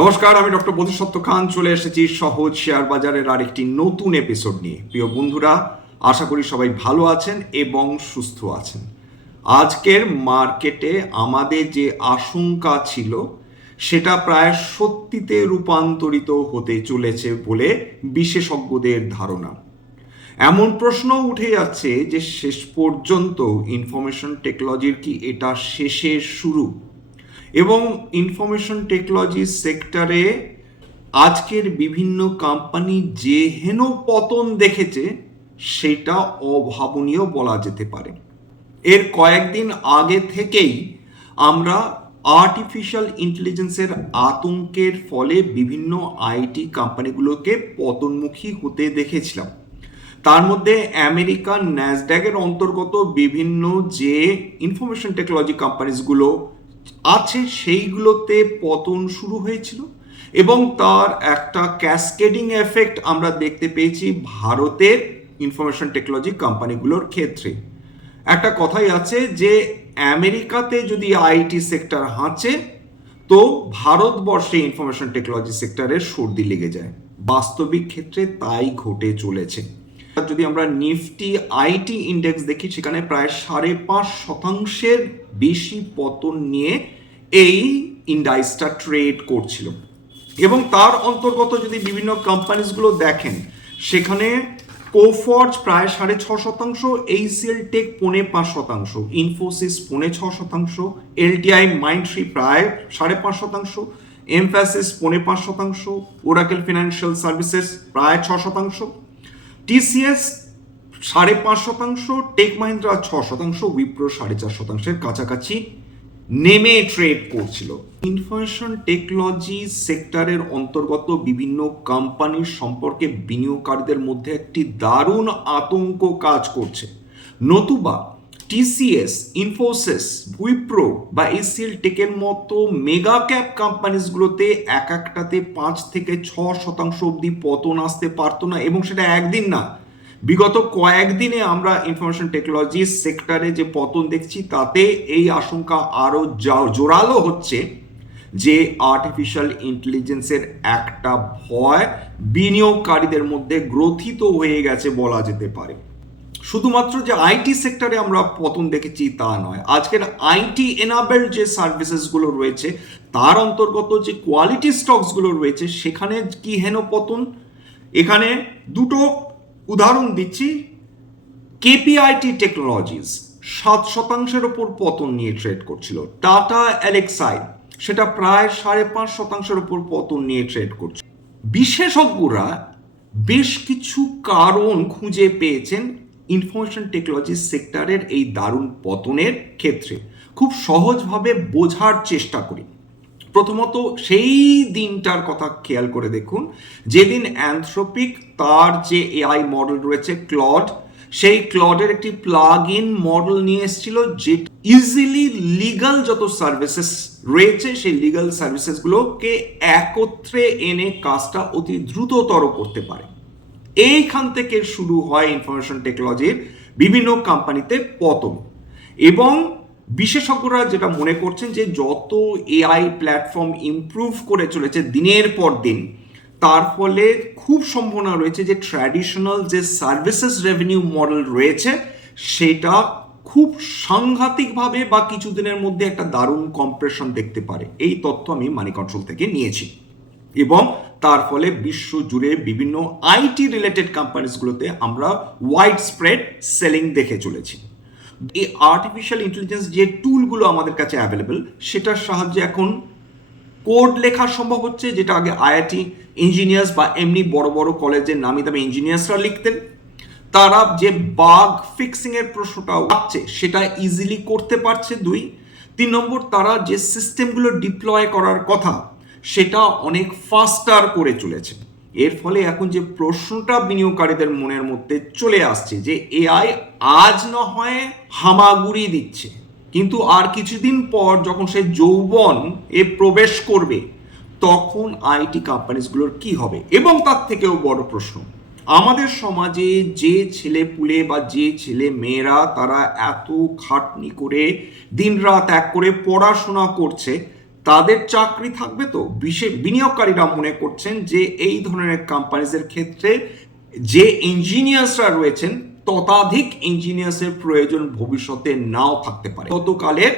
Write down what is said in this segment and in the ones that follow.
নমস্কার, আমি ডক্টর বোধিসত্ত্ব খান। চলে এসেছি সহজ শেয়ার বাজারের আরেকটি নতুন এপিসোড নিয়ে। প্রিয় বন্ধুরা, আশা করি সবাই ভালো আছেন এবং সুস্থ আছেন। আজকের মার্কেটে আমাদের যে আশঙ্কা ছিল, সেটা প্রায় সত্যিতে রূপান্তরিত হতে চলেছে বলে বিশেষজ্ঞদের ধারণা। এমন প্রশ্ন উঠে যাচ্ছে যে শেষ পর্যন্ত ইনফরমেশন টেকনোলজির কি এটা শেষের শুরু? এবং ইনফরমেশন টেকনোলজি সেক্টরে আজকের বিভিন্ন কোম্পানি যে হেন পতন দেখেছে, সেটা অভাবনীয় বলা যেতে পারে। এর কয়েকদিন আগে থেকেই আমরা আর্টিফিশিয়াল ইন্টেলিজেন্সের আতঙ্কের ফলে বিভিন্ন আইটি কোম্পানিগুলোকে পতনমুখী হতে দেখেছিলাম। তার মধ্যে আমেরিকান ন্যাসড্যাগের অন্তর্গত বিভিন্ন যে ইনফরমেশন টেকনোলজি কোম্পানিজগুলো আছে সেইগুলোতে পতন শুরু হয়েছিল এবং তার একটা ক্যাসকেডিং এফেক্ট আমরা দেখতে পেয়েছি ভারতের ইনফরমেশন টেকনোলজি কোম্পানিগুলোর ক্ষেত্রে। একটা কথাই আছে যে, আমেরিকাতে যদি আইটি সেক্টর হাঁচে, তো ভারতবর্ষে ইনফরমেশন টেকনোলজি সেক্টরের সর্দি লেগে যায়। বাস্তবিক ক্ষেত্রে তাই ঘটে চলেছে। যদি আমরা নিফটি আইটি ইন্ডেক্স দেখি, সেখানে প্রায় সাড়ে পাঁচ শতাংশের বেশি পতন নিয়ে এই ইন্ডাইসটা ট্রেড করছিল। এবং তার অন্তর্গত যদি বিভিন্ন কোম্পানিজগুলো দেখেন, সেখানে কোফর্জ প্রায় সাড়ে ছ শতাংশ এইচসিএল টেক পৌনে পাঁচ শতাংশ, ইনফোসিস পৌনে ছ শতাংশ, এলটিআই মাইন্ডট্রি প্রায় সাড়ে পাঁচ শতাংশ এমফ্যাসিস পৌনে পাঁচ শতাংশ, ওরাকেল ফিনান্সিয়াল সার্ভিসেস প্রায় ছ শতাংশ। টিসিএস সাড়ে পাঁচ শতাংশ, টেক মাহিন্দ্রা ছ শতাংশ, উইপ্রো সাড়ে চার শতাংশের কাছাকাছি নেমে ট্রেড করছিল। ইনফরমেশন টেকনোলজি সেক্টরের অন্তর্গত বিভিন্ন কোম্পানির সম্পর্কে বিনিয়োগকারীদের মধ্যে একটি দারুণ আতঙ্ক কাজ করছে। নতুবা টিসিএস ইনফোসিস উইপ্রো বা এসিএল টেকের মতো মেগা ক্যাপ কোম্পানিজগুলোতে এক একটাতে পাঁচ থেকে ছ শতাংশ অবধি পতন আসতে পারতো না এবং সেটা একদিন না বিগত কয়েকদিনে আমরা ইনফরমেশন টেকনোলজি সেক্টরে যে পতন দেখছি, তাতে এই আশঙ্কা আরও জোরালো হচ্ছে যে আর্টিফিশিয়াল ইন্টেলিজেন্সের একটা ভয় বিনিয়োগকারীদের মধ্যে গ্রথিত হয়ে গেছে বলা যেতে পারে। শুধুমাত্র যে আইটি সেক্টরে আমরা পতন দেখেছি তা নয়, আজকের আইটি এনাবেল যে সার্ভিসেসগুলো রয়েছে, তার অন্তর্গত যে কোয়ালিটি স্টকসগুলো রয়েছে, সেখানে কি হেন পতন? এখানে দুটো উদাহরণ দিচ্ছি কেপিআইটি টেকনোলজিস সাত শতাংশের ওপর পতন নিয়ে ট্রেড করছিল। টাটা অ্যালেক্সাই সেটা প্রায় সাড়ে পাঁচ শতাংশের ওপর পতন নিয়ে ট্রেড করছে। বিশেষজ্ঞরা বেশ কিছু কারণ খুঁজে পেয়েছেন ইনফরমেশন টেকনোলজি সেক্টরের এই দারুণ পতনের ক্ষেত্রে। খুব সহজভাবে বোঝার চেষ্টা করি। প্রথমত সেই দিনটার কথা খেয়াল করে দেখুন। যেদিন অ্যান্থ্রোপিক তার যে এআই মডেল রয়েছে ক্লড সেই ক্লডের একটি প্লাগ ইন মডেল নিয়ে এসেছিল যে ইজিলি লিগাল যত সার্ভিসেস রয়েছে, সেই লিগাল সার্ভিসেসগুলোকে একত্রে এনে কাজটা অতি দ্রুততর করতে পারে। এইখান থেকে শুরু হয় ইনফরমেশন টেকনোলজির বিভিন্ন কোম্পানিতে পতন। এবং বিশেষজ্ঞরা যেটা মনে করছেন যে যত এআই প্ল্যাটফর্ম ইমপ্রুভ করে চলেছে দিনের পর দিন, তার ফলে খুব সম্ভাবনা রয়েছে যে ট্র্যাডিশনাল যে সার্ভিসেস রেভিনিউ মডেল রয়েছে, সেটা খুব সাংঘাতিকভাবে বা কিছুদিনের মধ্যে একটা দারুণ কম্প্রেশন দেখতে পারে। এই তথ্য আমি মানি কন্ট্রোল থেকে নিয়েছি। এবং তার ফলে বিশ্ব জুড়ে বিভিন্ন আইটি রিলেটেড কোম্পানিজগুলোতে আমরা ওয়াইড স্প্রেড সেলিং দেখে চলেছি। এই আর্টিফিশিয়াল ইন্টেলিজেন্স যে টুলগুলো আমাদের কাছে অ্যাভেলেবেল সেটার সাহায্যে এখন কোড লেখা সম্ভব হচ্ছে, যেটা আগে আইআইটি ইঞ্জিনিয়ার্স বা এমনি বড় বড় কলেজের নামি দামি ইঞ্জিনিয়ার্সরা লিখতেন। তারা যে বাগ ফিক্সিং এর প্রশ্নটা আসছে সেটা ইজিলি করতে পারছে দুই। তিন নম্বর, তারা যে সিস্টেমগুলো ডিপ্লয় করার কথা, সেটা অনেক ফাস্টার করে চলেছে। এর ফলে এখন যে প্রশ্নটা বিনিয়োগকারীদের মনের মধ্যে চলে আসছে যে এআই আজ না হয় হামাগুড়ি দিচ্ছে, কিন্তু আর কিছুদিন পর যখন সে যৌবন এ প্রবেশ করবে, তখন আইটি কোম্পানিজগুলোর কি হবে? এবং তার থেকেও বড় প্রশ্ন, আমাদের সমাজে যে ছেলে পুলে বা যে ছেলে মেয়েরা তারা এত খাটনি করে দিনরাত এক করে পড়াশোনা করছে তাদের চাকরি থাকবে তো? বিশেষ বিনিয়োগকারীরা মনে করছেন যে এই ধরনের কোম্পানিজের ক্ষেত্রে যে ইঞ্জিনিয়ার্সরা রয়েছেন, ততাধিক ইঞ্জিনিয়ার্সের প্রয়োজন ভবিষ্যতে নাও থাকতে পারে। গতকালের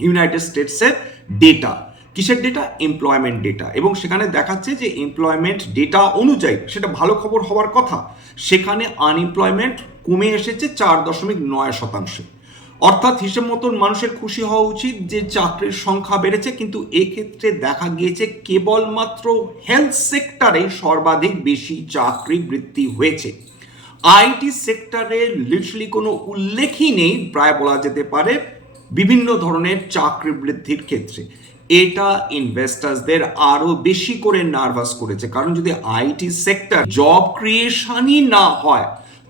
ইউনাইটেড স্টেটসের ডেটা কিসের ডেটা এমপ্লয়মেন্ট ডেটা এবং সেখানে দেখাচ্ছে যে এমপ্লয়মেন্ট ডেটা অনুযায়ী, সেটা ভালো খবর হওয়ার কথা, সেখানে আনএমপ্লয়মেন্ট কমে এসেছে চার দশমিক নয় শতাংশে। অর্থাৎ হিসেব মতন মানুষের খুশি হওয়া উচিত যে চাকরির সংখ্যা বেড়েছে, কিন্তু এক্ষেত্রে দেখা গিয়েছে কেবলমাত্র হেলথ সেক্টরে সর্বাধিক বেশি চাকরি বৃদ্ধি হয়েছে। আইটি সেক্টরে লিটারালি কোনো উল্লেখই নেই, প্রায় বলা যেতে পারে বিভিন্ন ধরনের চাকরি বৃদ্ধির ক্ষেত্রে। এটা ইনভেস্টার্সদের আরও বেশি করে নার্ভাস করেছে, কারণ যদি আইটি সেক্টর জব ক্রিয়েশনই না হয়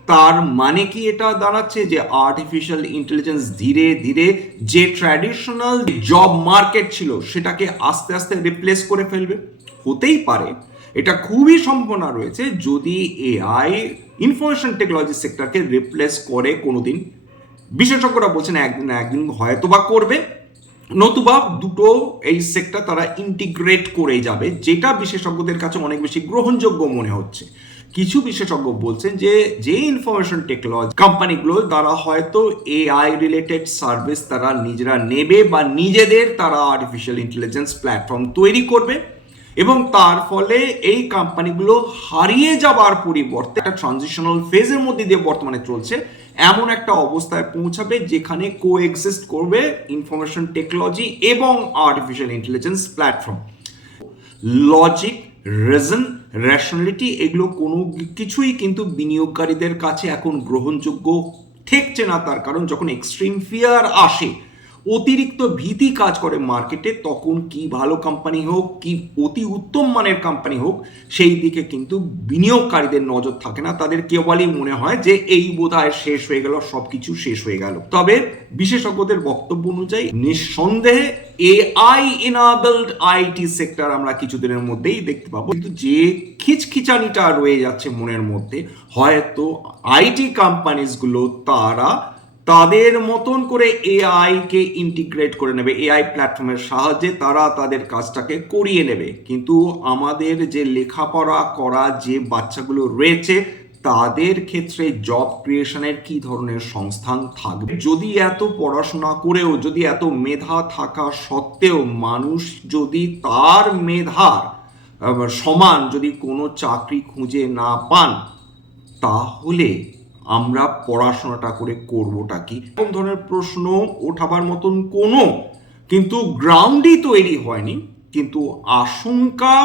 তার মানে কি এটা দাঁড়াচ্ছে যে আর্টিফিশিয়াল ইন্টেলিজেন্স ধীরে ধীরে যে ট্র্যাডিশনাল জব মার্কেট ছিল সেটাকে আস্তে আস্তে রিপ্লেস করে ফেলবে? হতেই পারে। এটা খুবই সম্ভাবনা রয়েছে যদি এআই ইনফরমেশন টেকনোলজি সেক্টরকে রিপ্লেস করে কোনোদিন। বিশেষজ্ঞরা বলছেন একদিন একদিন হয়তো বা করবে। নতুবা দুটো এই সেক্টর তারা ইন্টিগ্রেট করে যাবে, যেটা বিশেষজ্ঞদের কাছে অনেক বেশি গ্রহণযোগ্য মনে হচ্ছে। কিছু বিশেষজ্ঞ বলছেন যে যে ইনফরমেশন টেকনোলজি কোম্পানিগুলো তারা হয়তো এআই রিলেটেড সার্ভিস তারা নিজেরা নেবে বা নিজেদের তারা আর্টিফিশিয়াল ইন্টেলিজেন্স প্ল্যাটফর্ম তৈরি করবে এবং তার ফলে এই কোম্পানিগুলো হারিয়ে যাবার পরিবর্তে একটা ট্রানজিশনাল ফেজের মধ্যে দিয়ে বর্তমানে চলছে। এমন একটা অবস্থায় পৌঁছাবে যেখানে কো এক্সিস্ট করবে ইনফরমেশন টেকনোলজি এবং artificial intelligence platform logic reason rationality এগুলো কোনো কিছুই কিন্তু বিনিয়োগকারীদের কাছে এখন গ্রহণযোগ্য ঠেকছে না তার কারণ যখন এক্সট্রিম ফিয়ার আসে অতিরিক্ত ভীতি কাজ করে মার্কেটে, তখন কি ভালো কোম্পানি হোক, কি অতি উত্তম মানের কোম্পানি হোক, সেই দিকে কিন্তু বিনিয়োগকারীদের নজর থাকে না। তাদের কেবলই মনে হয় যে, এই বোধহয় শেষ হয়ে গেল সব কিছু শেষ হয়ে গেল। তবে বিশেষজ্ঞদের বক্তব্য অনুযায়ী, নিঃসন্দেহে এআই ইনাবেলড আইটি সেক্টর আমরা কিছুদিনের মধ্যেই দেখতে পাবো। কিন্তু যে খিচখিচানিটা রয়ে যাচ্ছে মনের মধ্যে, হয়তো আইটি কোম্পানিজগুলো তারা তাদের মতন করে এআই কে ইন্টিগ্রেট করে নেবে এআই প্ল্যাটফর্মের সাহায্যে তারা তাদের কাজটাকে করিয়ে নেবে। কিন্তু আমাদের যে লেখাপড়া করা যে বাচ্চাগুলো রয়েছে, তাদের ক্ষেত্রে জব ক্রিয়েশনের কি ধরনের সংস্থান থাকবে? যদি এত পড়াশোনা করেও, যদি এত মেধা থাকা সত্ত্বেও মানুষ যদি তার মেধার সমান যদি কোনো চাকরি খুঁজে না পান, তাহলে আমরা পড়াশোনাটা করে করবোটা কি? এরকম ধরনের প্রশ্ন ওঠাবার মতন কোনো কিন্তু গ্রাউন্ডই তৈরি হয়নি, কিন্তু আশঙ্কা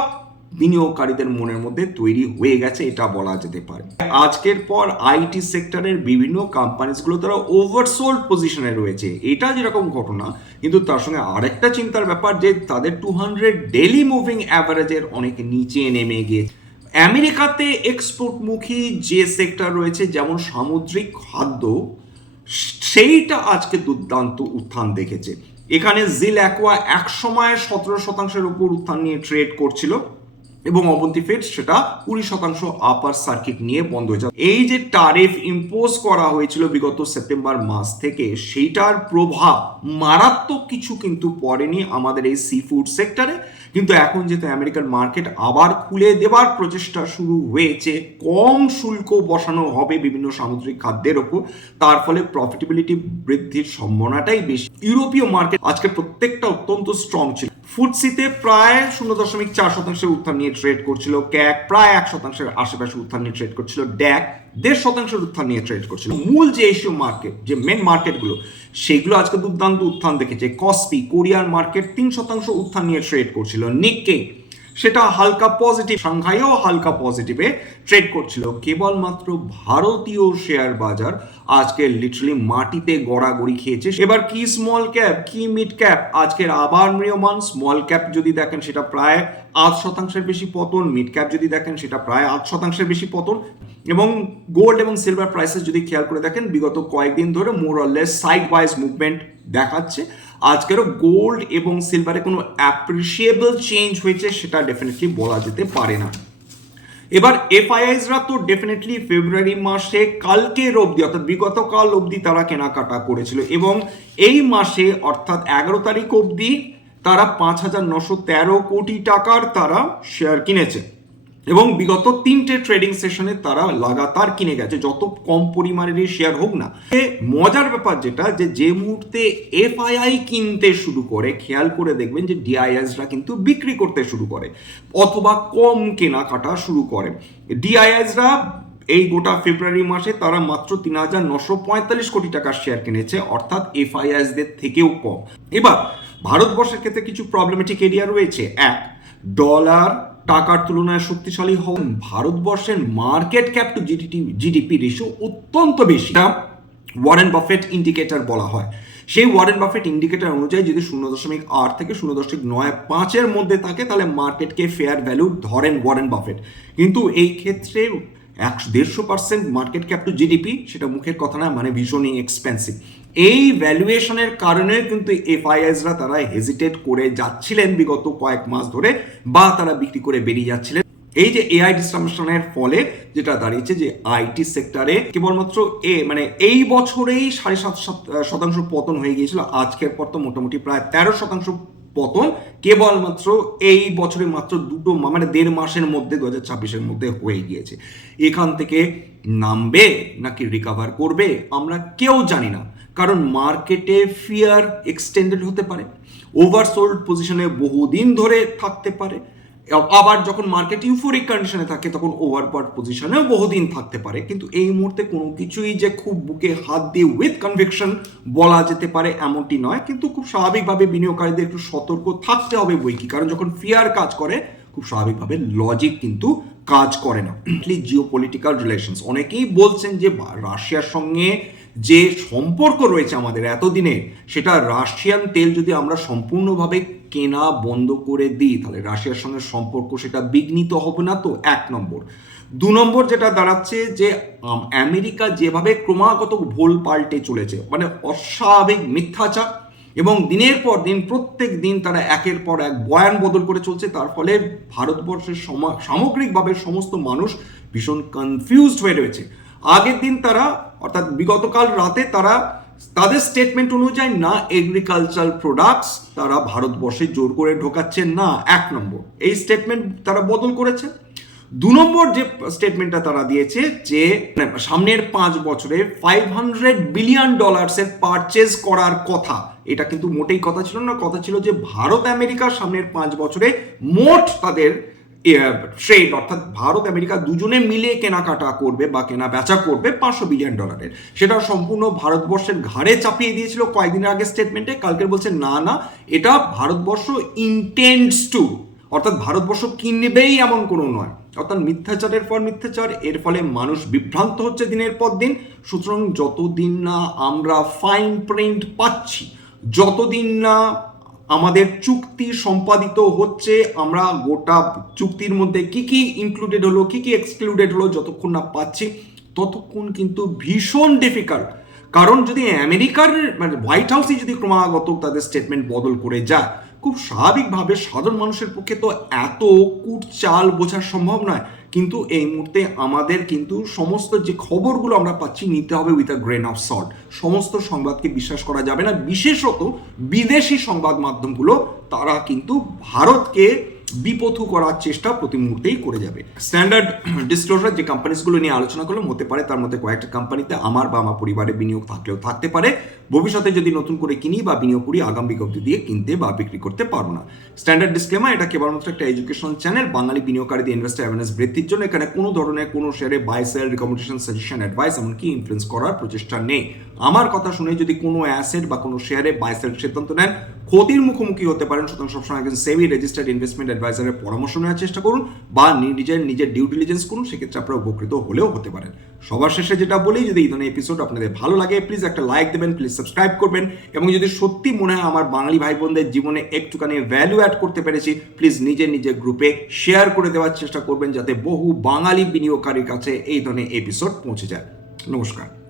বিনিয়োগকারীদের মনের মধ্যে তৈরি হয়ে গেছে, এটা বলা যেতে পারে। আজকের পর আইটি সেক্টরের বিভিন্ন কোম্পানিজগুলো তারা ওভারসোল্ড পজিশনে রয়েছে। এটা যেরকম ঘটনা, কিন্তু তার সঙ্গে আরেকটা চিন্তার ব্যাপার যে তাদের টু হান্ড্রেড ডেলি মুভিং অ্যাভারেজের অনেক নিচে নেমে গিয়েছে। আমেরিকাতে এক্সপোর্টমুখী যে সেক্টর রয়েছে, যেমন সামুদ্রিক খাদ্য, সেইটা আজকে দুর্দান্ত উত্থান দেখেছে। এখানে জিল অ্যাকোয়া এক সময় সতেরো শতাংশের উপর উত্থান নিয়ে ট্রেড করছিল এবং অবন্তি ফিট সেটা কুড়ি শতাংশ আপার সার্কিট নিয়ে বন্ধ হয়ে যায় এই যে টারিফ ইম্পোজ করা হয়েছিল বিগত সেপ্টেম্বর মাস থেকে, সেইটার প্রভাব মারাত্মক কিছু কিন্তু পড়েনি আমাদের এই সি ফুড সেক্টরে কিন্তু এখন যেহেতু আমেরিকান মার্কেট আবার খুলে দেওয়ার প্রচেষ্টা শুরু হয়েছে। কম শুল্ক বসানো হবে বিভিন্ন সামুদ্রিক খাদ্যের ওপর। তার ফলে প্রফিটেবিলিটি বৃদ্ধির সম্ভাবনাটাই বেশি। ইউরোপীয় মার্কেট আজকে প্রত্যেকটা অত্যন্ত স্ট্রং ছিল। ফুটসিতে প্রায় শূন্য দশমিক চার শতাংশের উত্থান নিয়ে ট্রেড করছিল। ক্যাক প্রায় এক শতাংশের আশেপাশে উত্থান নিয়ে ট্রেড করছিল। ড্যাক দেড় শতাংশের উত্থান নিয়ে ট্রেড করছিল। মূল যে এশীয় মার্কেট যে মেন মার্কেটগুলো সেগুলো আজকে দুর্দান্ত উত্থান দেখেছে। কসপি কোরিয়ান মার্কেট তিন শতাংশ উত্থান নিয়ে ট্রেড করছিল। নিক্কে সেটা হালকা পজিটিভ সাংহাইও হালকা পজিটিভে ট্রেড করছিল। কেবলমাত্র ভারতীয় শেয়ার বাজার আজকে লিটারালি মাটিতে গড়াগড়ি খেয়েছে। এবার কি স্মল ক্যাপ কি মিড ক্যাপ আজকের আবার মৃয়মান স্মল ক্যাপ যদি দেখেন সেটা প্রায় আট শতাংশের বেশি পতন মিড ক্যাপ যদি দেখেন সেটা প্রায় আট শতাংশের বেশি পতন। এবং গোল্ড এবং সিলভার প্রাইসেস যদি খেয়াল করে দেখেন, বিগত কয়েকদিন ধরে more or less side wise movement দেখাচ্ছে। আজকেরও গোল্ড এবং সিলভারে কোনো অ্যাপ্রিসিয়েবল চেঞ্জ হয়েছে সেটা ডেফিনেটলি বলা যেতে পারে না। এবার এফআইআইসরা তো ডেফিনেটলি ফেব্রুয়ারি মাসে কালকের অবধি, অর্থাৎ বিগত কাল অবধি তারা কেনাকাটা করেছিল এবং এই মাসে, অর্থাৎ এগারো তারিখ অবধি, তারা পাঁচ হাজার নশো তেরো কোটি টাকার তারা শেয়ার কিনেছে। এবং বিগত তিনটে ট্রেডিং সেশনে তারা লাগাতার কিনে গেছে, যত কম পরিমাণেরই শেয়ার হোক না। মজার ব্যাপার যেটা, যে যে মুহূর্তে এফআইআই কিনতে শুরু করে, খেয়াল করে দেখবেন যে ডিআইএসরা কিন্তু বিক্রি করতে শুরু করে, অথবা কম কেনাকাটা শুরু করে। ডিআইএসরা এই গোটা ফেব্রুয়ারি মাসে তারা মাত্র তিন হাজার নশো পঁয়তাল্লিশ কোটি টাকার শেয়ার কিনেছে, অর্থাৎ এফআইএসদের থেকেও কম। এবার, ভারতবর্ষের ক্ষেত্রে কিছু প্রবলেমেটিক এরিয়া রয়েছে। এক ডলার টাকার তুলনায় শক্তিশালী হন ভারতবর্ষের market cap to GDP GDP ratio অত্যন্ত বেশি ওয়ারেন বাফেট ইন্ডিকেটর বলা হয়। সেই ওয়ারেন বাফেট ইন্ডিকেটর অনুযায়ী যদি শূন্য দশমিক আট থেকে শূন্য দশমিক নয় পাঁচের মধ্যে থাকে, তাহলে মার্কেটকে ফেয়ার ভ্যালু ধরেন ওয়ারেন বাফেট কিন্তু এই ক্ষেত্রে একশো দেড়শো percent market cap to GDP সেটা মুখের কথা না মানে ভীষণই এক্সপেন্সিভ এই ভ্যালুয়েশনের কারণে কিন্তু এফআইআইসরা তারা হেজিটেট করে যাচ্ছিলেন বিগত কয়েক মাস ধরে বা তারা বিক্রি করে বেরিয়ে যাচ্ছিলেন। এই যে এআই ডিস্ট্রামশনের ফলে যেটা দাঁড়িয়েছে যে আইটি সেক্টরে কেবলমাত্র এ মানে এই বছরেই সাড়ে সাত শতাংশ পতন হয়ে গিয়েছিল। আজকের পর তো মোটামুটি প্রায় তেরো শতাংশ পতন কেবলমাত্র এই বছরে মাত্র দুটো মানে দেড় মাসের মধ্যে, দু হাজার ছাব্বিশের মধ্যে হয়ে গিয়েছে। এখান থেকে নামবে নাকি রিকাভার করবে, আমরা কেউ জানি না। কারণ মার্কেটে ফিয়ার এক্সটেন্ডেড হতে পারে ওভারসোল্ড পজিশনে বহুদিন ধরে থাকতে পারে। আবার যখন মার্কেট ইউফোরিক কন্ডিশনে থাকে, তখন ওভারপার্ট পজিশনেও বহুদিন থাকতে পারে। কিন্তু এই মুহূর্তে কোনো কিছুই যে খুব বুকে হাত দিয়ে উইথ কনভিকশন বলা যেতে পারে এমনটি নয়। কিন্তু খুব স্বাভাবিকভাবে বিনিয়োগকারীদের একটু সতর্ক থাকতে হবে বই কি কারণ যখন ফিয়ার কাজ করে, খুব স্বাভাবিকভাবে লজিক কিন্তু কাজ করে না। জিও পলিটিক্যাল রিলেশনস অনেকেই বলছেন যে রাশিয়ার সঙ্গে যে সম্পর্ক রয়েছে আমাদের এতদিনে সেটা রাশিয়ান তেল যদি আমরা সম্পূর্ণভাবে কেনা বন্ধ করে দিই, তাহলে রাশিয়ার সঙ্গে সম্পর্ক সেটা বিঘ্নিত হবে না তো? এক নম্বর। দু নম্বর যেটা দাঁড়াচ্ছে যে আমেরিকা যেভাবে ক্রমাগত ভোল পাল্টে চলেছে মানে অস্বাভাবিক মিথ্যাচার, এবং দিনের পর দিন, প্রত্যেক দিন তারা একের পর এক বয়ান বদল করে চলছে, তার ফলে ভারতবর্ষের সমা- সামগ্রিকভাবে সমস্ত মানুষ ভীষণ কনফিউজড হয়ে রয়েছে। আগের দিন তারা, অর্থাৎ বিগতকাল রাতে তারা তাদের স্টেটমেন্ট অনুযায়ী না এগ্রিকালচারাল প্রোডাক্টস তারা ভারতবর্ষে জোর করে ঢোকাচ্ছে না, এক নম্বর। এই স্টেটমেন্ট তারা বদল করেছে। দু নম্বর যে স্টেটমেন্টটা তারা দিয়েছে যে মানে সামনের পাঁচ বছরে ফাইভ হান্ড্রেড বিলিয়ন ডলার্সের পারচেজ করার কথা, এটা কিন্তু মোটেই কথা ছিল না। কথা ছিল যে, ভারত আমেরিকার সামনের পাঁচ বছরে মোট তাদের ট্রেড, অর্থাৎ ভারত, আমেরিকা দুজনে মিলে কেনাকাটা করবে বা কেনা বেচা করবে পাঁচশো বিলিয়ন ডলারের সেটা সম্পূর্ণ ভারতবর্ষের ঘাড়ে চাপিয়ে দিয়েছিল কয়েকদিন আগে স্টেটমেন্টে কালকে বলছে, না না, এটা ভারতবর্ষ ইন্টেন্ডস টু অর্থাৎ ভারতবর্ষ কিনবেই এমন কোনো নয়। অর্থাৎ মিথ্যাচারের পর মিথ্যাচার, এর ফলে মানুষ বিভ্রান্ত হচ্ছে দিনের পর দিন। সুতরাং যতদিন না আমরা ফাইন প্রিন্ট পাচ্ছি, যতদিন না আমাদের চুক্তি সম্পাদিত হচ্ছে। আমরা গোটা চুক্তির মধ্যে কি কি ইনক্লুডেড হলো, কি কি এক্সক্লুডেড হলো যতক্ষণ না পাচ্ছি, ততক্ষণ কিন্তু ভীষণ ডিফিকাল্ট কারণ যদি আমেরিকার মানে হোয়াইট হাউসই যদি ক্রমাগত তাদের স্টেটমেন্ট বদল করে যায়, খুব স্বাভাবিকভাবে সাধারণ মানুষের পক্ষে তো এত কুট চাল বোঝা সম্ভব নয়। কিন্তু এই মুহূর্তে আমাদের কিন্তু সমস্ত যে খবরগুলো আমরা পাচ্ছি নিতে হবে with a grain of salt সমস্ত সংবাদকে বিশ্বাস করা যাবে না। বিশেষত বিদেশি সংবাদ মাধ্যমগুলো, তারা কিন্তু ভারতকে বিপথু করার চেষ্টা প্রতি মুহূর্তেই করে যাবে। স্ট্যান্ডার্ড ডিসক্লোজার যে কোম্পানিসগুলো নিয়ে আলোচনা করলাম, হতে পারে তার মধ্যে কয়েকটা কোম্পানিতে আমার বা আমার পরিবারের বিনিয়োগ থাকলেও থাকতে পারে। ভবিষ্যতে যদি নতুন করে কিনি বা বিনিয়োগ করি, আগাম বিজ্ঞপ্তি দিয়ে কিনতে বা বিক্রি করতে পারব না। স্ট্যান্ডার্ড ডিসক্লেমার এটা কেবলমাত্র একটা এডুকেশন চ্যানেল বাঙালি বিনিয়োগকারীদের ইনভেস্টার অ্যাওয়ারনেস বৃদ্ধির জন্য এখানে কোনো ধরনের কোনো শেয়ারে buy sell recommendation suggestion advice এমনকি ইনফ্লুয়েন্স করার প্রচেষ্টা নেই। আমার কথা শুনে যদি কোনো অ্যাসেট বা কোনো শেয়ারে বাই সেল সিদ্ধান্ত নেন, ক্ষতির মুখোমুখি হতে পারেন। সুতরাং সবসময় একজন সেভি রেজিস্টার্ড ইনভেস্টমেন্ট অ্যাডভাইজারের পরামর্শ নেওয়ার চেষ্টা করুন বা নিজের নিজের ডিউ ডিলিজেন্স করুন, সেক্ষেত্রে আপনারা উপকৃত হলেও হতে পারেন। সবার শেষে যেটা বলি, যদি এই ধরনের এপিসোড আপনাদের ভালো লাগে প্লিজ একটা লাইক দেবেন প্লিজ সাবস্ক্রাইব করবেন এবং যদি সত্যি মনে হয় আমার বাঙালি ভাই বোনদের জীবনে একটুখানি ভ্যালু অ্যাড করতে পেরেছি প্লিজ নিজের নিজের গ্রুপে শেয়ার করে দেওয়ার চেষ্টা করবেন যাতে বহু বাঙালি বিনিয়োগকারীর কাছে এই ধরনের এপিসোড পৌঁছে যায়। নমস্কার।